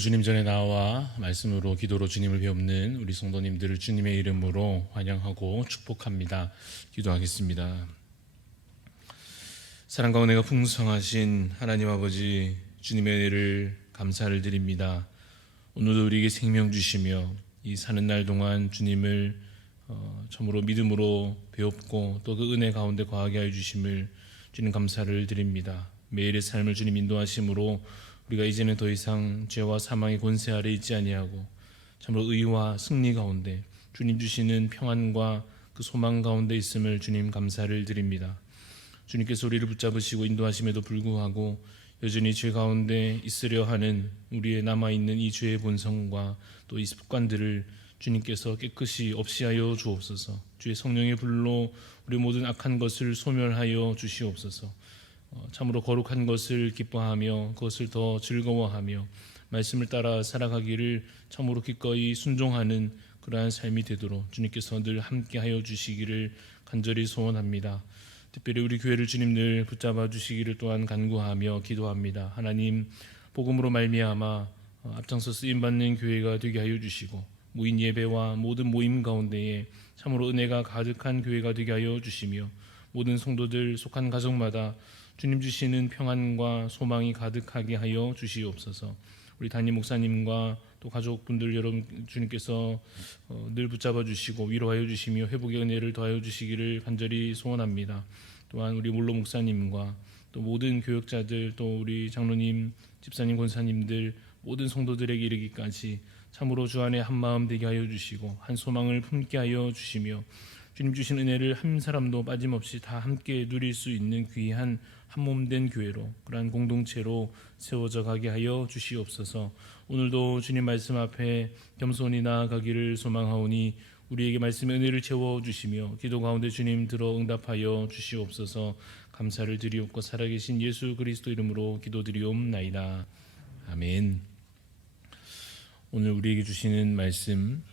주님 전에 나와 말씀으로 기도로 주님을 배우는 우리 성도님들을 주님의 이름으로 환영하고 축복합니다. 기도하겠습니다. 사랑과 은혜가 풍성하신 하나님 아버지, 주님의 은혜를 감사를 드립니다. 오늘도 우리에게 생명 주시며 이 사는 날 동안 주님을 참으로 믿음으로 배웠고 또 그 은혜 가운데 거하게 하여 주심을 주님 감사를 드립니다. 매일의 삶을 주님 인도하심으로 우리가 이제는 더 이상 죄와 사망의 권세 아래 있지 아니하고 참으로 의와 승리 가운데 주님 주시는 평안과 그 소망 가운데 있음을 주님 감사를 드립니다. 주님께서 우리를 붙잡으시고 인도하심에도 불구하고 여전히 죄 가운데 있으려 하는 우리의 남아있는 이 죄의 본성과 또 이 습관들을 주님께서 깨끗이 없이하여 주옵소서. 주의 성령의 불로 우리 모든 악한 것을 소멸하여 주시옵소서. 참으로 거룩한 것을 기뻐하며 그것을 더 즐거워하며 말씀을 따라 살아가기를 참으로 기꺼이 순종하는 그러한 삶이 되도록 주님께서 늘 함께하여 주시기를 간절히 소원합니다. 특별히 우리 교회를 주님 늘 붙잡아 주시기를 또한 간구하며 기도합니다. 하나님, 복음으로 말미암아 앞장서 쓰임받는 교회가 되게 하여 주시고 무인 예배와 모든 모임 가운데에 참으로 은혜가 가득한 교회가 되게 하여 주시며 모든 성도들 속한 가정마다 주님 주시는 평안과 소망이 가득하게 하여 주시옵소서. 우리 담임 목사님과 또 가족분들 여러분 주님께서 늘 붙잡아 주시고 위로하여 주시며 회복의 은혜를 더하여 주시기를 간절히 소원합니다. 또한 우리 몰로 목사님과 또 모든 교역자들 또 우리 장로님, 집사님, 권사님들 모든 성도들에게 이르기까지 참으로 주 안에 한 마음 되게 하여 주시고 한 소망을 품게 하여 주시며 주님 주신 은혜를 한 사람도 빠짐없이 다 함께 누릴 수 있는 귀한 한 몸 된 교회로 그러한 공동체로 세워져 가게 하여 주시옵소서. 오늘도 주님 말씀 앞에 겸손히 나아가기를 소망하오니 우리에게 말씀의 은혜를 채워주시며 기도 가운데 주님 들어 응답하여 주시옵소서. 감사를 드리옵고 살아계신 예수 그리스도 이름으로 기도드리옵나이다. 아멘. 오늘 우리에게 주시는 말씀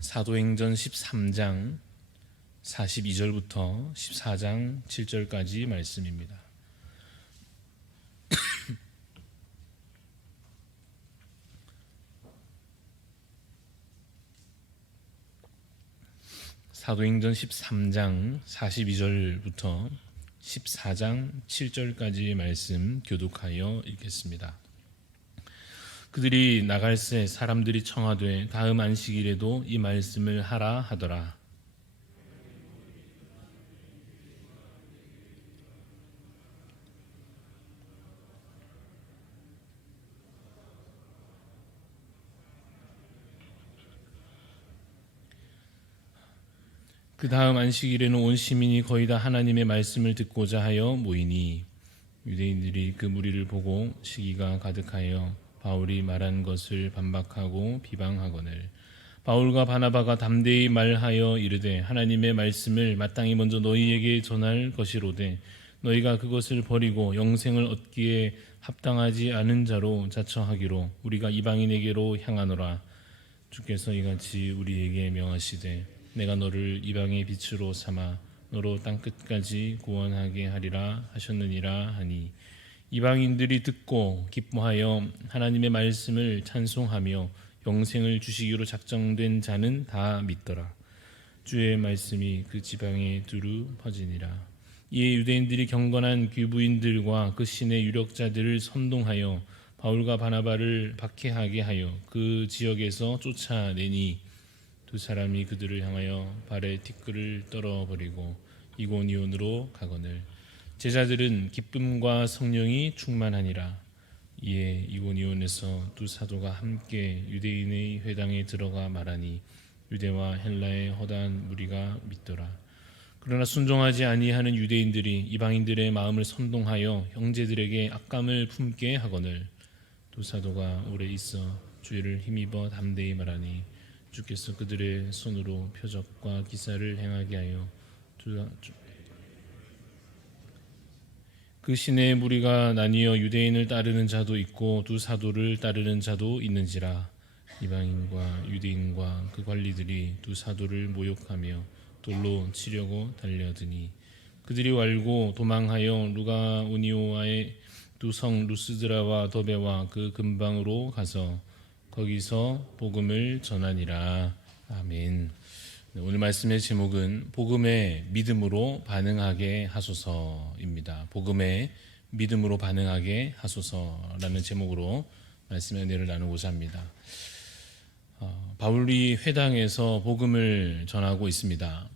사도행전 13장 42절부터 14장 7절까지 말씀입니다. 사도행전 13장 42절부터 14장 7절까지 말씀 교독하여 읽겠습니다. 그들이 나갈새 사람들이 청하되 다음 안식일에도 이 말씀을 하라 하더라. 그 다음 안식일에는 온 시민이 거의 다 하나님의 말씀을 듣고자 하여 모이니 유대인들이 그 무리를 보고 시기가 가득하여 바울이 말한 것을 반박하고 비방하거늘 바울과 바나바가 담대히 말하여 이르되 하나님의 말씀을 마땅히 먼저 너희에게 전할 것이로되 너희가 그것을 버리고 영생을 얻기에 합당하지 않은 자로 자처하기로 우리가 이방인에게로 향하노라. 주께서 이같이 우리에게 명하시되 내가 너를 이방의 빛으로 삼아 너로 땅끝까지 구원하게 하리라 하셨느니라 하니 이방인들이 듣고 기뻐하여 하나님의 말씀을 찬송하며 영생을 주시기로 작정된 자는 다 믿더라. 주의 말씀이 그 지방에 두루 퍼지니라. 이에 유대인들이 경건한 귀부인들과 그 신의 유력자들을 선동하여 바울과 바나바를 박해하게 하여 그 지역에서 쫓아내니 두 사람이 그들을 향하여 발에 티끌을 떨어버리고 이고니온으로 가거늘 제자들은 기쁨과 성령이 충만하니라. 이에 이고니온에서 두 사도가 함께 유대인의 회당에 들어가 말하니 유대와 헬라의 허다한 무리가 믿더라. 그러나 순종하지 아니하는 유대인들이 이방인들의 마음을 선동하여 형제들에게 악감을 품게 하거늘 두 사도가 오래 있어 주의를 힘입어 담대히 말하니 주께서 그들의 손으로 표적과 기사를 행하게 하여 그 시내의 무리가 나뉘어 유대인을 따르는 자도 있고 두 사도를 따르는 자도 있는지라. 이방인과 유대인과 그 관리들이 두 사도를 모욕하며 돌로 치려고 달려드니 그들이 wal고 도망하여 루가오니오아에 두 성 루스드라와 더베와 그 근방으로 가서 거기서 복음을 전하니라. 아멘. 오늘 말씀의 제목은 복음의 믿음으로 반응하게 하소서입니다. 복음의 믿음으로 반응하게 하소서라는 제목으로 말씀의 은혜를 나누고자 합니다. 바울이 회당에서 복음을 전하고 있습니다.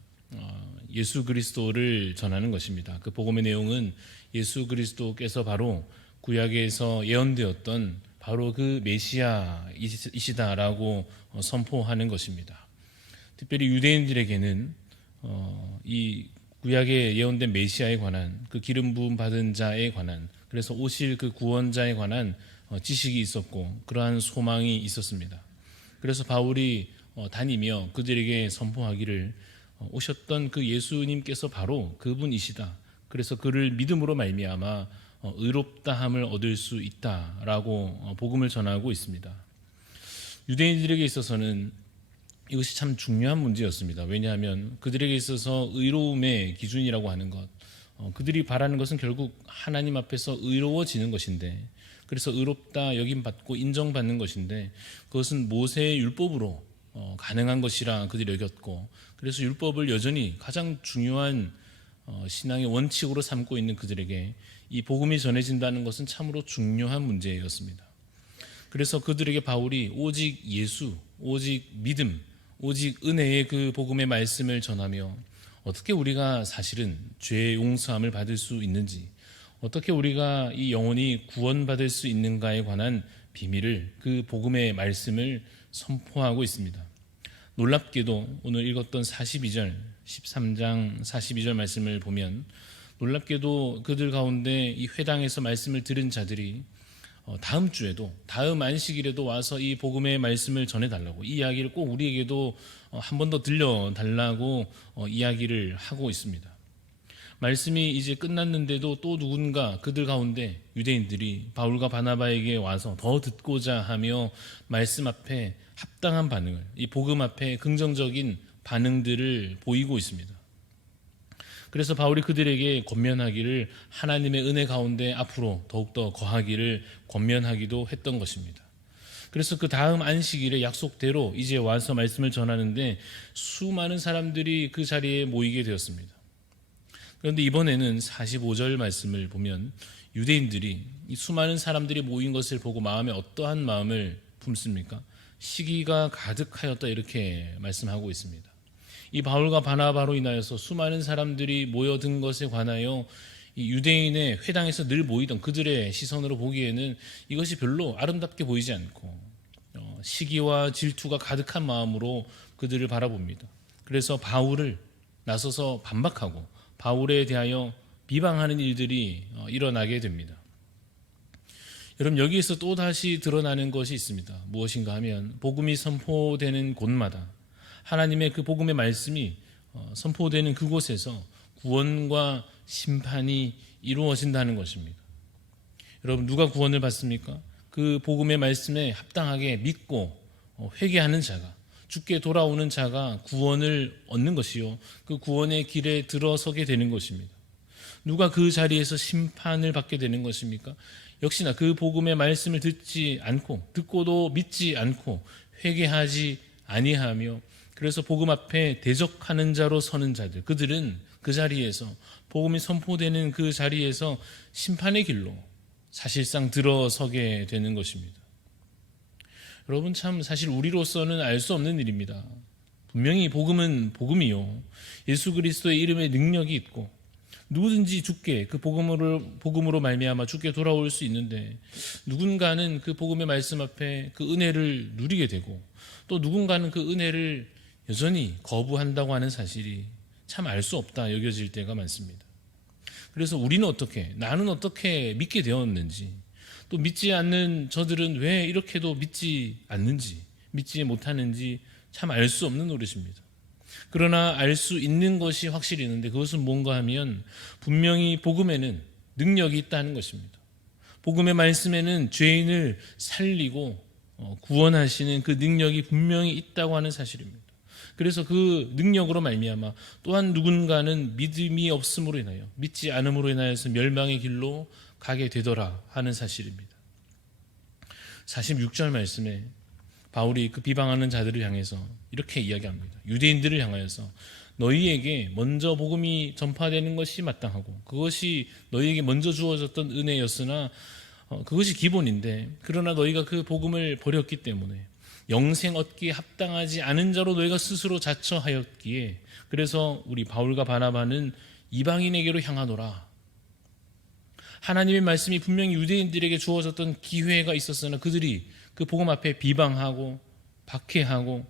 예수 그리스도를 전하는 것입니다. 그 복음의 내용은 예수 그리스도께서 바로 구약에서 예언되었던 바로 그 메시아이시다라고 선포하는 것입니다. 특별히 유대인들에게는 이 구약에 예언된 메시아에 관한 그 기름 부음 받은 자에 관한 그래서 오실 그 구원자에 관한 지식이 있었고 그러한 소망이 있었습니다. 그래서 바울이 다니며 그들에게 선포하기를 오셨던 그 예수님께서 바로 그분이시다. 그래서 그를 믿음으로 말미암아 의롭다함을 얻을 수 있다라고 복음을 전하고 있습니다. 유대인들에게 있어서는 이것이 참 중요한 문제였습니다. 왜냐하면 그들에게 있어서 의로움의 기준이라고 하는 것, 그들이 바라는 것은 결국 하나님 앞에서 의로워지는 것인데, 그래서 의롭다 여김받고 인정받는 것인데, 그것은 모세의 율법으로 가능한 것이라 그들이 여겼고, 그래서 율법을 여전히 가장 중요한 신앙의 원칙으로 삼고 있는 그들에게 이 복음이 전해진다는 것은 참으로 중요한 문제였습니다. 그래서 그들에게 바울이 오직 예수, 오직 믿음, 오직 은혜의 그 복음의 말씀을 전하며 어떻게 우리가 사실은 죄의 용서함을 받을 수 있는지, 어떻게 우리가 이 영혼이 구원받을 수 있는가에 관한 비밀을 그 복음의 말씀을 선포하고 있습니다. 놀랍게도 오늘 읽었던 42절, 13장 42절 말씀을 보면 놀랍게도 그들 가운데 이 회당에서 말씀을 들은 자들이 다음 주에도 다음 안식일에도 와서 이 복음의 말씀을 전해달라고 이 이야기를 꼭 우리에게도 한 번 더 들려달라고 이야기를 하고 있습니다. 말씀이 이제 끝났는데도 또 누군가 그들 가운데 유대인들이 바울과 바나바에게 와서 더 듣고자 하며 말씀 앞에 합당한 반응을, 이 복음 앞에 긍정적인 반응들을 보이고 있습니다. 그래서 바울이 그들에게 권면하기를 하나님의 은혜 가운데 앞으로 더욱더 거하기를 권면하기도 했던 것입니다. 그래서 그 다음 안식일에 약속대로 이제 와서 말씀을 전하는데 수많은 사람들이 그 자리에 모이게 되었습니다. 그런데 이번에는 45절 말씀을 보면 유대인들이 이 수많은 사람들이 모인 것을 보고 마음에 어떠한 마음을 품습니까? 시기가 가득하였다 이렇게 말씀하고 있습니다. 이 바울과 바나바로 인하여서 수많은 사람들이 모여든 것에 관하여 이 유대인의 회당에서 늘 모이던 그들의 시선으로 보기에는 이것이 별로 아름답게 보이지 않고 시기와 질투가 가득한 마음으로 그들을 바라봅니다. 그래서 바울을 나서서 반박하고 바울에 대하여 비방하는 일들이 일어나게 됩니다. 여러분, 여기에서 또다시 드러나는 것이 있습니다. 무엇인가 하면 복음이 선포되는 곳마다 하나님의 그 복음의 말씀이 선포되는 그곳에서 구원과 심판이 이루어진다는 것입니다. 여러분, 누가 구원을 받습니까? 그 복음의 말씀에 합당하게 믿고 회개하는 자가, 주께 돌아오는 자가 구원을 얻는 것이요, 그 구원의 길에 들어서게 되는 것입니다. 누가 그 자리에서 심판을 받게 되는 것입니까? 역시나 그 복음의 말씀을 듣지 않고, 듣고도 믿지 않고 회개하지 아니하며, 그래서 복음 앞에 대적하는 자로 서는 자들, 그들은 그 자리에서, 복음이 선포되는 그 자리에서 심판의 길로 사실상 들어서게 되는 것입니다. 여러분, 참 사실 우리로서는 알 수 없는 일입니다. 분명히 복음은 복음이요, 예수 그리스도의 이름에 능력이 있고 누구든지 주께 그 복음으로 말미암아 주께 돌아올 수 있는데, 누군가는 그 복음의 말씀 앞에 그 은혜를 누리게 되고 또 누군가는 그 은혜를 여전히 거부한다고 하는 사실이 참 알 수 없다 여겨질 때가 많습니다. 그래서 우리는 어떻게, 나는 어떻게 믿게 되었는지, 또 믿지 않는 저들은 왜 이렇게도 믿지 않는지, 믿지 못하는지 참 알 수 없는 노릇입니다. 그러나 알 수 있는 것이 확실히 있는데, 그것은 뭔가 하면 분명히 복음에는 능력이 있다는 것입니다. 복음의 말씀에는 죄인을 살리고 구원하시는 그 능력이 분명히 있다고 하는 사실입니다. 그래서 그 능력으로 말미암아 또한 누군가는 믿음이 없음으로 인하여, 믿지 않음으로 인하여서 멸망의 길로 가게 되더라 하는 사실입니다. 46절 말씀에 바울이 그 비방하는 자들을 향해서 이렇게 이야기합니다. 유대인들을 향하여서 너희에게 먼저 복음이 전파되는 것이 마땅하고 그것이 너희에게 먼저 주어졌던 은혜였으나 그것이 기본인데 그러나 너희가 그 복음을 버렸기 때문에 영생 얻기에 합당하지 않은 자로 너희가 스스로 자처하였기에 그래서 우리 바울과 바나바는 이방인에게로 향하노라. 하나님의 말씀이 분명히 유대인들에게 주어졌던 기회가 있었으나 그들이 그 복음 앞에 비방하고 박해하고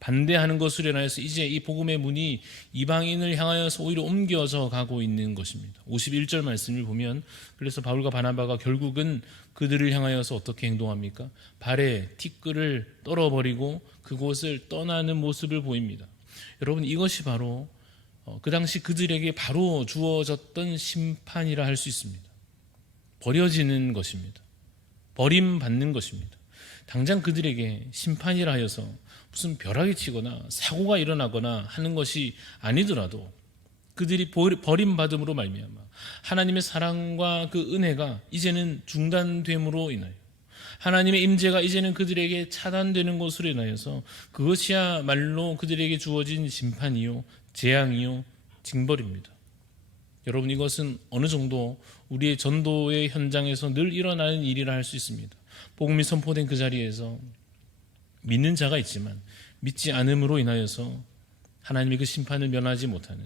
반대하는 것으로 인하여서 이제 이 복음의 문이 이방인을 향하여서 오히려 옮겨져 가고 있는 것입니다. 51절 말씀을 보면 그래서 바울과 바나바가 결국은 그들을 향하여서 어떻게 행동합니까? 발에 티끌을 떨어버리고 그곳을 떠나는 모습을 보입니다. 여러분 이것이 바로 그 당시 그들에게 바로 주어졌던 심판이라 할 수 있습니다. 버려지는 것입니다. 버림받는 것입니다. 당장 그들에게 심판이라 하여서 무슨 벼락이 치거나 사고가 일어나거나 하는 것이 아니더라도 그들이 버림받음으로 말미암아 하나님의 사랑과 그 은혜가 이제는 중단됨으로 인하여 하나님의 임재가 이제는 그들에게 차단되는 것으로 인하여서 그것이야말로 그들에게 주어진 심판이요 재앙이요 징벌입니다. 여러분 이것은 어느 정도 우리의 전도의 현장에서 늘 일어나는 일이라 할 수 있습니다. 복음이 선포된 그 자리에서 믿는 자가 있지만 믿지 않음으로 인하여서 하나님의 그 심판을 면하지 못하는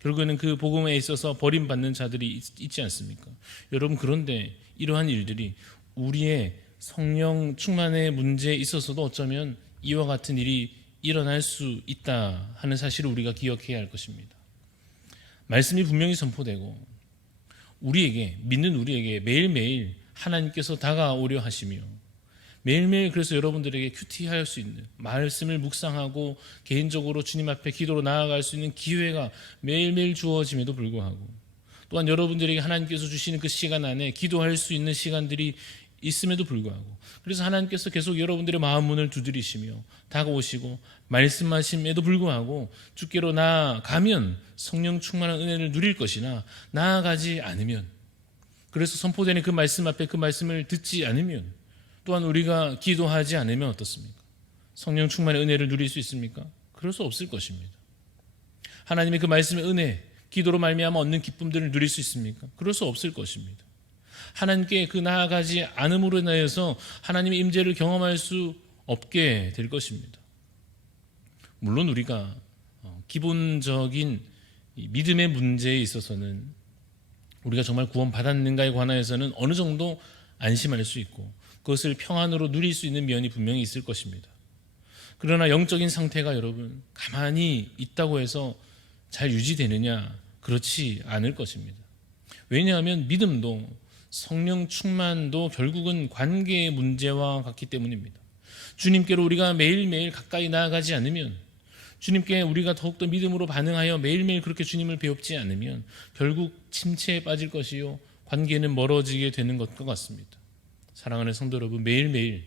결국에는 그 복음에 있어서 버림받는 자들이 있지 않습니까? 여러분 그런데 이러한 일들이 우리의 성령 충만의 문제에 있어서도 어쩌면 이와 같은 일이 일어날 수 있다 하는 사실을 우리가 기억해야 할 것입니다. 말씀이 분명히 선포되고 우리에게 믿는 우리에게 매일매일 하나님께서 다가오려 하시며 매일매일 그래서 여러분들에게 큐티할 수 있는 말씀을 묵상하고 개인적으로 주님 앞에 기도로 나아갈 수 있는 기회가 매일매일 주어짐에도 불구하고 또한 여러분들에게 하나님께서 주시는 그 시간 안에 기도할 수 있는 시간들이 있음에도 불구하고 그래서 하나님께서 계속 여러분들의 마음 문을 두드리시며 다가오시고 말씀하심에도 불구하고 주께로 나아가면 성령 충만한 은혜를 누릴 것이나 나아가지 않으면 그래서 선포되는 그 말씀 앞에 그 말씀을 듣지 않으면 또한 우리가 기도하지 않으면 어떻습니까? 성령 충만의 은혜를 누릴 수 있습니까? 그럴 수 없을 것입니다. 하나님의 그 말씀의 은혜, 기도로 말미암아 얻는 기쁨들을 누릴 수 있습니까? 그럴 수 없을 것입니다. 하나님께 그 나아가지 않음으로 인하여서 하나님의 임재를 경험할 수 없게 될 것입니다. 물론 우리가 기본적인 믿음의 문제에 있어서는 우리가 정말 구원받았는가에 관하여서는 어느 정도 안심할 수 있고 그것을 평안으로 누릴 수 있는 면이 분명히 있을 것입니다. 그러나 영적인 상태가 여러분 가만히 있다고 해서 잘 유지되느냐? 그렇지 않을 것입니다. 왜냐하면 믿음도 성령 충만도 결국은 관계의 문제와 같기 때문입니다. 주님께로 우리가 매일매일 가까이 나아가지 않으면 주님께 우리가 더욱더 믿음으로 반응하여 매일매일 그렇게 주님을 배웁지 않으면 결국 침체에 빠질 것이요 관계는 멀어지게 되는 것과 같습니다. 사랑하는 성도 여러분 매일매일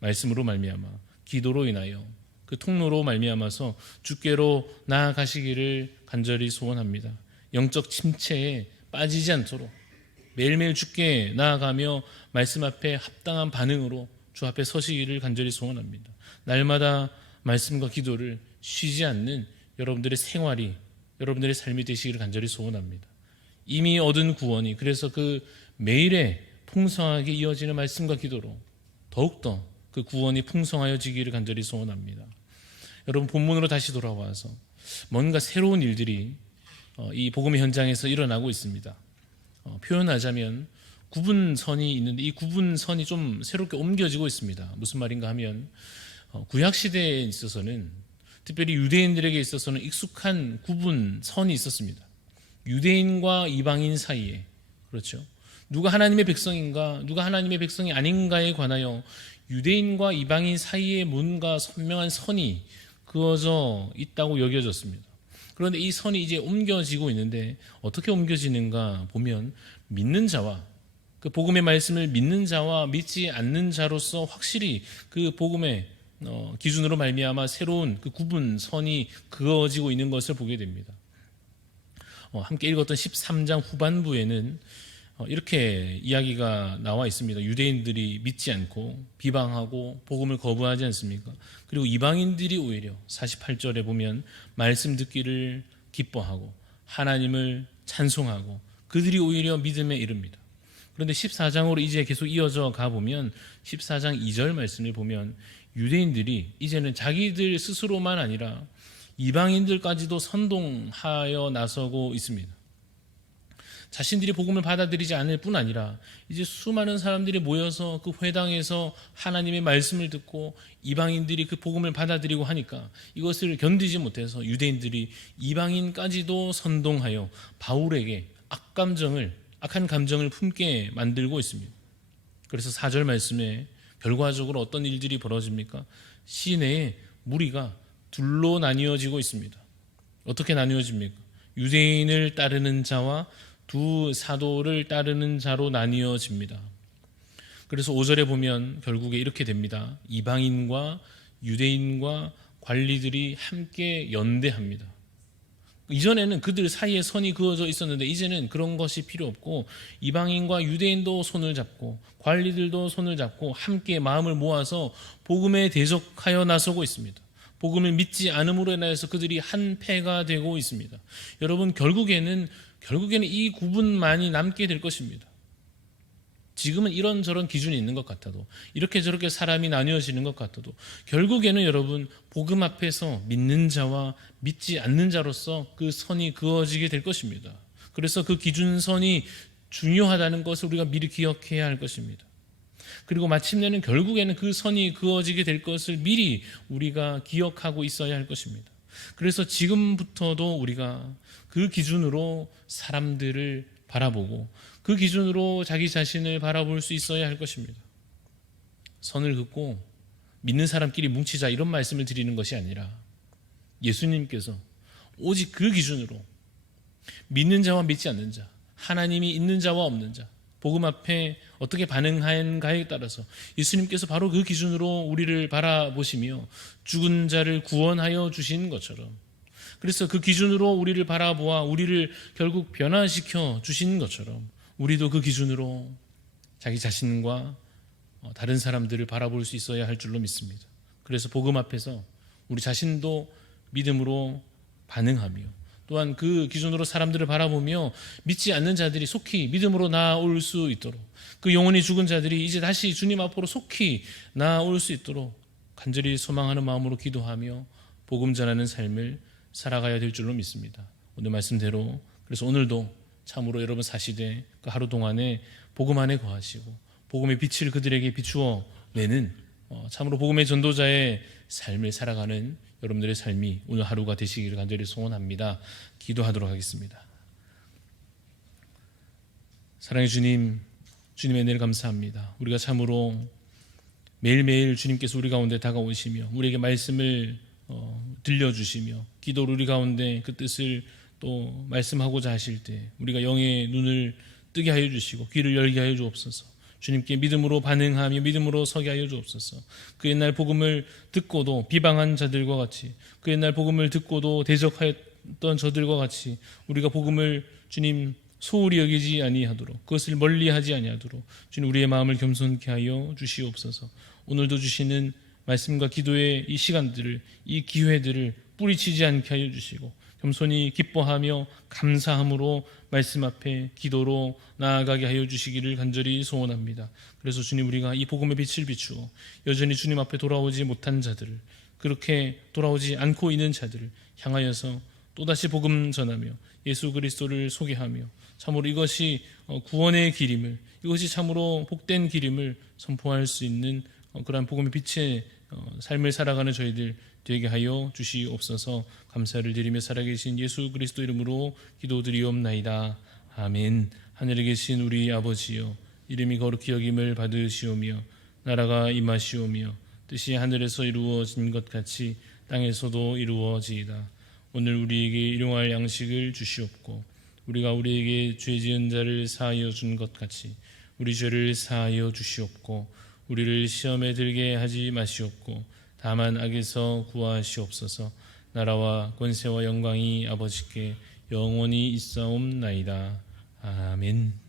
말씀으로 말미암아 기도로 인하여 그 통로로 말미암아서 주께로 나아가시기를 간절히 소원합니다. 영적 침체에 빠지지 않도록 매일매일 주께 나아가며 말씀 앞에 합당한 반응으로 주 앞에 서시기를 간절히 소원합니다. 날마다 말씀과 기도를 쉬지 않는 여러분들의 생활이 여러분들의 삶이 되시기를 간절히 소원합니다. 이미 얻은 구원이 그래서 그 매일의 풍성하게 이어지는 말씀과 기도로 더욱더 그 구원이 풍성하여지기를 간절히 소원합니다. 여러분 본문으로 다시 돌아와서 뭔가 새로운 일들이 이 복음의 현장에서 일어나고 있습니다. 표현하자면 구분선이 있는데 이 구분선이 좀 새롭게 옮겨지고 있습니다. 무슨 말인가 하면 구약시대에 있어서는 특별히 유대인들에게 있어서는 익숙한 구분선이 있었습니다. 유대인과 이방인 사이에 그렇죠. 누가 하나님의 백성인가 누가 하나님의 백성이 아닌가에 관하여 유대인과 이방인 사이에 뭔가 선명한 선이 그어져 있다고 여겨졌습니다. 그런데 이 선이 이제 옮겨지고 있는데 어떻게 옮겨지는가 보면 믿는 자와 그 복음의 말씀을 믿는 자와 믿지 않는 자로서 확실히 그 복음의 기준으로 말미암아 새로운 그 구분선이 그어지고 있는 것을 보게 됩니다. 함께 읽었던 13장 후반부에는 이렇게 이야기가 나와 있습니다. 유대인들이 믿지 않고 비방하고 복음을 거부하지 않습니까? 그리고 이방인들이 오히려 48절에 보면 말씀 듣기를 기뻐하고 하나님을 찬송하고 그들이 오히려 믿음에 이릅니다. 그런데 14장으로 이제 계속 이어져 가보면 14장 2절 말씀을 보면 유대인들이 이제는 자기들 스스로만 아니라 이방인들까지도 선동하여 나서고 있습니다. 자신들이 복음을 받아들이지 않을 뿐 아니라 이제 수많은 사람들이 모여서 그 회당에서 하나님의 말씀을 듣고 이방인들이 그 복음을 받아들이고 하니까 이것을 견디지 못해서 유대인들이 이방인까지도 선동하여 바울에게 악한 감정을 품게 만들고 있습니다. 그래서 4절 말씀에 결과적으로 어떤 일들이 벌어집니까? 시내에 무리가 둘로 나뉘어지고 있습니다. 어떻게 나뉘어집니까? 유대인을 따르는 자와 두 사도를 따르는 자로 나뉘어집니다. 그래서 5절에 보면 결국에 이렇게 됩니다. 이방인과 유대인과 관리들이 함께 연대합니다. 이전에는 그들 사이에 선이 그어져 있었는데 이제는 그런 것이 필요 없고 이방인과 유대인도 손을 잡고 관리들도 손을 잡고 함께 마음을 모아서 복음에 대적하여 나서고 있습니다. 복음을 믿지 않음으로 인해서 그들이 한 패가 되고 있습니다. 여러분 결국에는 이 구분만이 남게 될 것입니다. 지금은 이런저런 기준이 있는 것 같아도 이렇게 저렇게 사람이 나뉘어지는 것 같아도 결국에는 여러분 복음 앞에서 믿는 자와 믿지 않는 자로서 그 선이 그어지게 될 것입니다. 그래서 그 기준선이 중요하다는 것을 우리가 미리 기억해야 할 것입니다. 그리고 마침내는 결국에는 그 선이 그어지게 될 것을 미리 우리가 기억하고 있어야 할 것입니다. 그래서 지금부터도 우리가 그 기준으로 사람들을 바라보고 그 기준으로 자기 자신을 바라볼 수 있어야 할 것입니다. 선을 긋고 믿는 사람끼리 뭉치자 이런 말씀을 드리는 것이 아니라 예수님께서 오직 그 기준으로 믿는 자와 믿지 않는 자, 하나님이 있는 자와 없는 자, 복음 앞에 어떻게 반응하는가에 따라서 예수님께서 바로 그 기준으로 우리를 바라보시며 죽은 자를 구원하여 주신 것처럼 그래서 그 기준으로 우리를 바라보아 우리를 결국 변화시켜 주신 것처럼 우리도 그 기준으로 자기 자신과 다른 사람들을 바라볼 수 있어야 할 줄로 믿습니다. 그래서 복음 앞에서 우리 자신도 믿음으로 반응하며 또한 그 기준으로 사람들을 바라보며 믿지 않는 자들이 속히 믿음으로 나아올 수 있도록 그 영혼이 죽은 자들이 이제 다시 주님 앞으로 속히 나아올 수 있도록 간절히 소망하는 마음으로 기도하며 복음 전하는 삶을 살아가야 될 줄로 믿습니다. 오늘 말씀대로 그래서 오늘도 참으로 여러분 사시되 그 하루 동안에 복음 안에 거하시고 복음의 빛을 그들에게 비추어 내는 참으로 복음의 전도자의 삶을 살아가는 여러분들의 삶이 오늘 하루가 되시기를 간절히 소원합니다. 기도하도록 하겠습니다. 사랑의 주님, 주님의 은혜를 감사합니다. 우리가 참으로 매일매일 주님께서 우리 가운데 다가오시며 우리에게 말씀을 들려주시며 기도를 우리 가운데 그 뜻을 또 말씀하고자 하실 때 우리가 영의 눈을 뜨게 하여 주시고 귀를 열게 하여 주옵소서. 주님께 믿음으로 반응하며 믿음으로 서게 하여 주옵소서. 그 옛날 복음을 듣고도 비방한 자들과 같이 그 옛날 복음을 듣고도 대적하였던 저들과 같이 우리가 복음을 주님 소홀히 여기지 아니하도록 그것을 멀리하지 아니하도록 주님 우리의 마음을 겸손케 하여 주시옵소서. 오늘도 주시는 말씀과 기도의 이 시간들을 이 기회들을 뿌리치지 않게 하여 주시고 겸손히 기뻐하며 감사함으로 말씀 앞에 기도로 나아가게 하여 주시기를 간절히 소원합니다. 그래서 주님 우리가 이 복음의 빛을 비추어 여전히 주님 앞에 돌아오지 못한 자들을 그렇게 돌아오지 않고 있는 자들을 향하여서 또다시 복음 전하며 예수 그리스도를 소개하며 참으로 이것이 구원의 길임을 이것이 참으로 복된 길임을 선포할 수 있는 그러한 복음의 빛의 삶을 살아가는 저희들 되게 하여 주시옵소서. 감사를 드리며 살아계신 예수 그리스도 이름으로 기도드리옵나이다. 아멘. 하늘에 계신 우리 아버지여 이름이 거룩히 여김을 받으시오며 나라가 임하시오며 뜻이 하늘에서 이루어진 것 같이 땅에서도 이루어지이다. 오늘 우리에게 일용할 양식을 주시옵고 우리가 우리에게 죄 지은 자를 사하여 준 것 같이 우리 죄를 사하여 주시옵고 우리를 시험에 들게 하지 마시옵고 다만 악에서 구하시옵소서. 나라와 권세와 영광이 아버지께 영원히 있사옵나이다. 아멘.